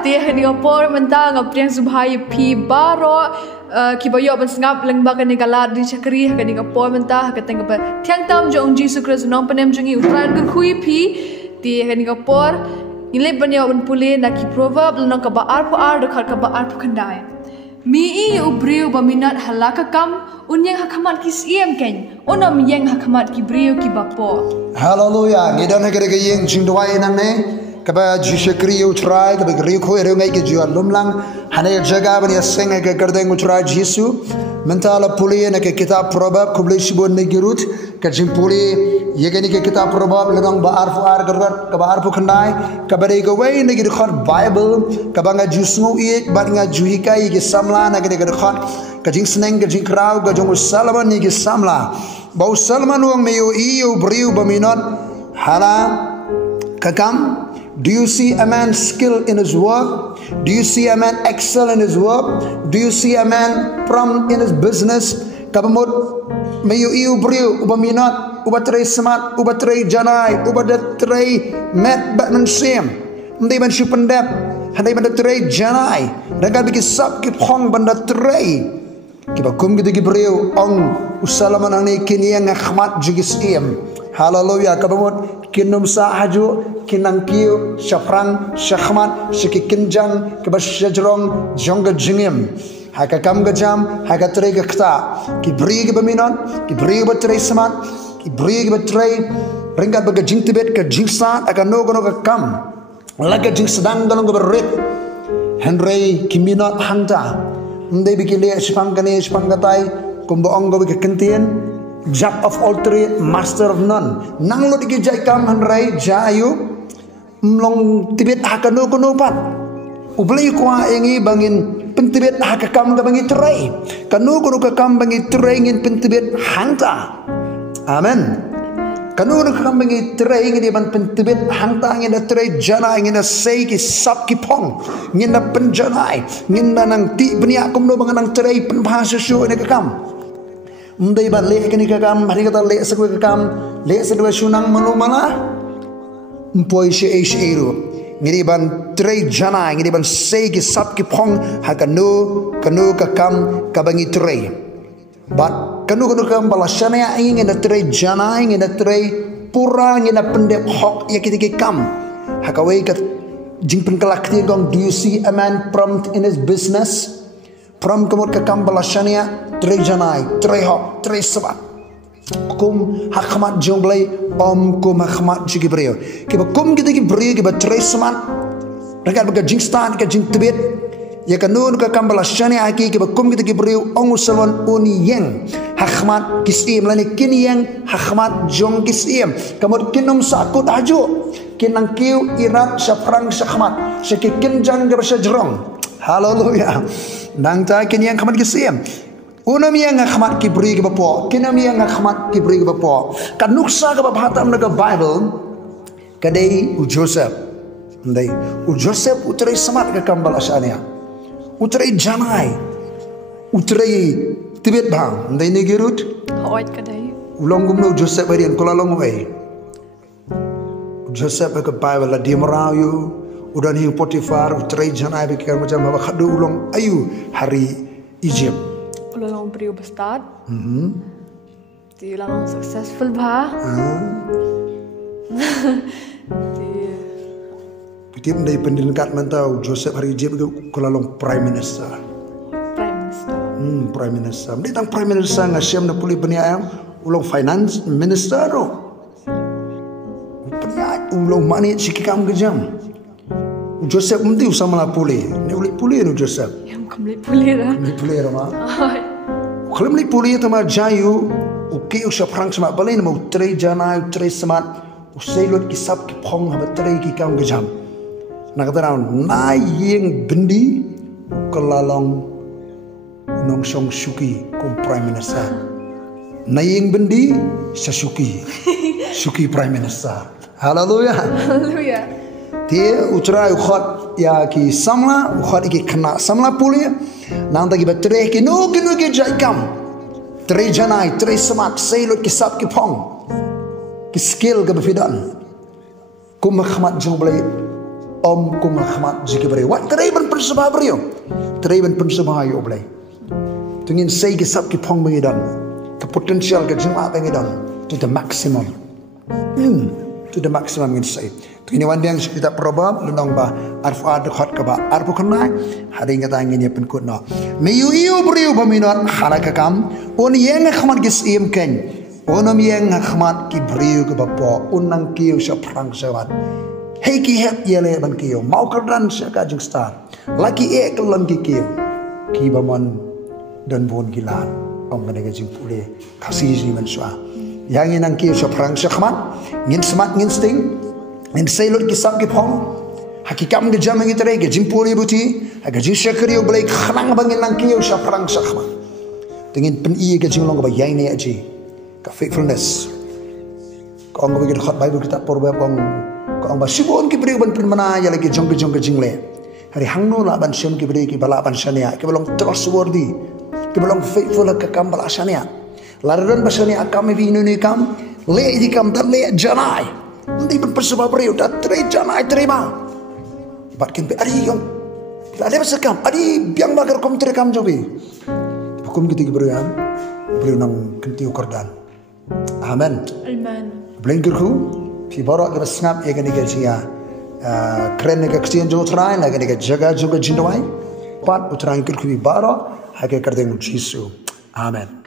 Dia ni opor mentang apriang subhai pi baro kibayo ban sngap lengba kan galat di chakri kan opor mentah kateng ba tiang tam jong Jesus Christ nom panem jongi utran gur khui pi dia kan opor ile banyo ban pule na ki proverb no ka ba ar pu ar dekat ka ba ar pu kandai mi i ubriu ba minat halaka kam unyang hakamat ki siem ken onam yang hakamat ki briu ki bapo. Hallelujah. Ngidan hagere ge yeng jingdwai nang ne kaba jishakri utrai kaba gri ko ere ngai ke jual lumlang hane jaga bani seng ke gardeng utrai jisu mentala puli ne ke kitab proverb kubli shibon ne girut ke jimpuli yegani ke kitab proverb ledong ba arfu ar gargar kaba arfu khandai kaba re go wei ne gir khot bible kaba nga jusngu i ba nga juhikai ke samla na ge khot kajing seneng kajing krau kajong Salman ni ke samla bau Salman wong meyo iyo briu baminot hala kakam. Do you see a man skill in his work? Do you see a man excel in his work? Do you see a man prompt in his business? Kabamot meyo iyo briu baminot ubatray smart ubatray janai ubatray met batman sim ndai ban shupandap handai ban tray janai daga bigi sab ki khong ban tray kiba kum gidi gibreu ong usalaman ani kinyang khmat jigisiem. Hallelujah. Kabamot kinum sa haju kinangkiu syafrang syakhmat syikinjang kebasjrong jongga jingim haka kam gajam haka tre gakta kibri gibaminon kibri batre samat kibri batre ringkat baga jing tibet ke jingsa akan no gono kam laga jing sedang dalam goberit henry kiminot hanta ndai bikile spangkane spangatai kumbo onggo bikentien jack of all trades master of none nang lo digi jai kam henry jayu mlong tibet hakano kono pat ubli kwa engi bangin pentibet hakakam ka bangi tray kanu kono ka kam bangi tray ngin pentibet hangta amen kanu kono ka kam bangi tray ngin ban pentibet hangta ngin da tray jana ngin da sei ki sap ki pong ngin da penjanai ngin da nang ti bnia kum no bangang tray pen bahasa shu ne ka kam ndai ban le kini ka kam hari kata le sakwe ka kam le sakwe shunang malu mala mpoi she eiru ngiri ban tray jana ngiri ban sei ki sap ki pong hakanu kanu ka kam kabangi tray but kanu kam balashana ingin da tray jana ingin da tray pura ingin da pendep hok ya ki kam hakawai ka jingpen kalakti gong. Do you see a man prompt in his business? Prompt kamot ka kam balashana tray jana tray hok tray sabat kum hakmat jonglai om kum hakmat jigibreo kiba kum kita gibreo kiba tresman rakat baga jingstan ka jing tibet ya kanun ka kambala shani aki kiba kum kita gibreo ong salwan uni yang hakmat kisim lani kin yang hakmat jong kisim kamot kinum sakut haju kinang kiu irat syafrang syahmat syakikin jang gabasya jerong. Hallelujah. Nang ta kin yang kamat kisim unam yang ngakmat kibri ke bapo kinam yang ngakmat kibri ke bapo kan nuksa ke bapatam naga Bible kadai u Joseph ndai u Joseph utrai samat ke kambal asania utrai janai utrai tibet bang ndai ne gerut Hoit kadai ulong gumno Joseph barian kola long way Joseph ke Bible la dimrayu udan hi Potifar utrai janai be kan macam ba khadu ulong ayu hari Egypt ulang beriu bestad, di lalang successful bah, di mendai pendidikan mentau Joseph hari Egypt itu kelalong prime minister, prime minister, mendai tang prime minister ngasiam na puli beniayam ulang finance minister ro, beniay ulang mani sikikam kejam. Joseph mesti usah malah puli, ni ulik puli ni Joseph. Yang kamli puli dah. Kamli puli ramah. Kalau meli puli itu mah jayu, uki usah perang semak balai mau tray jana, tray semat, usai lot kisap kipong habat tray kikam kejam. Nak kata orang naing bendi kelalong nong song suki kum prime minister. Naing bendi sasuki, suki prime minister. Hallelujah. Hallelujah. Dia ucra ukhat ya ki samla ukhat ki kena samla puli nang tagi batre ki no ki jaikam tre janai tre samak seilot ki sap ki pong ki skill ke befidan kum khmat jong blai om kung khmat jikbre wat treiban persaba brio treiban persaba yo blai tungin sei ke sab ki phong bangidan ke potential ke jima bangidan to the maximum to the maximum in say tungin wan yang kita probab lunong ba arfa de khot ka ba arfu khna hari ngata ngin ye pen kut no me yu yu brio baminat halaka kam on yeng khmat gis im ken onom yeng khmat ki brio ke bapo unang kiu sha prang sawat hey ki het yele ban kiyo mau kardan syaka jing star laki kelan ki kiyo ki bamon dan bon gilan om menega jing pule kasih ji man swa yang inang kiyo sa prang syakman ngin smart ngin sting ngin sailor ki sam ki phong hakikam ge jam ngi tere ge jing pule buti aga jing syakri yo blai khnang bangin nang kiyo sa prang syakman tengin pen i ge jing long ba yai ne aji ka faithfulness ko ngwe ge khot bible kitab porba kong kong ba sibon ki beri ban mana ya lagi jong jingle hari hangno la ban sem ki beri ki bala ban shania ki belong trustworthy ki belong faithful ka kam bala shania laran ba shania kam vi nu ni kam le di kam dan le janai ndi ban perseba beri udah tre janai terima batkin pe ari yom la de sekam ari biang bagar kom tre kam jobi hukum gitu ki beri beri nang kenti ukardan amen blengerku Pi borok ke sngap ye gani gersia kren ke ksien jo trai la gani ke jaga jo ke jindwai pat utrang kir ku baro ha ke kardeng jisu amen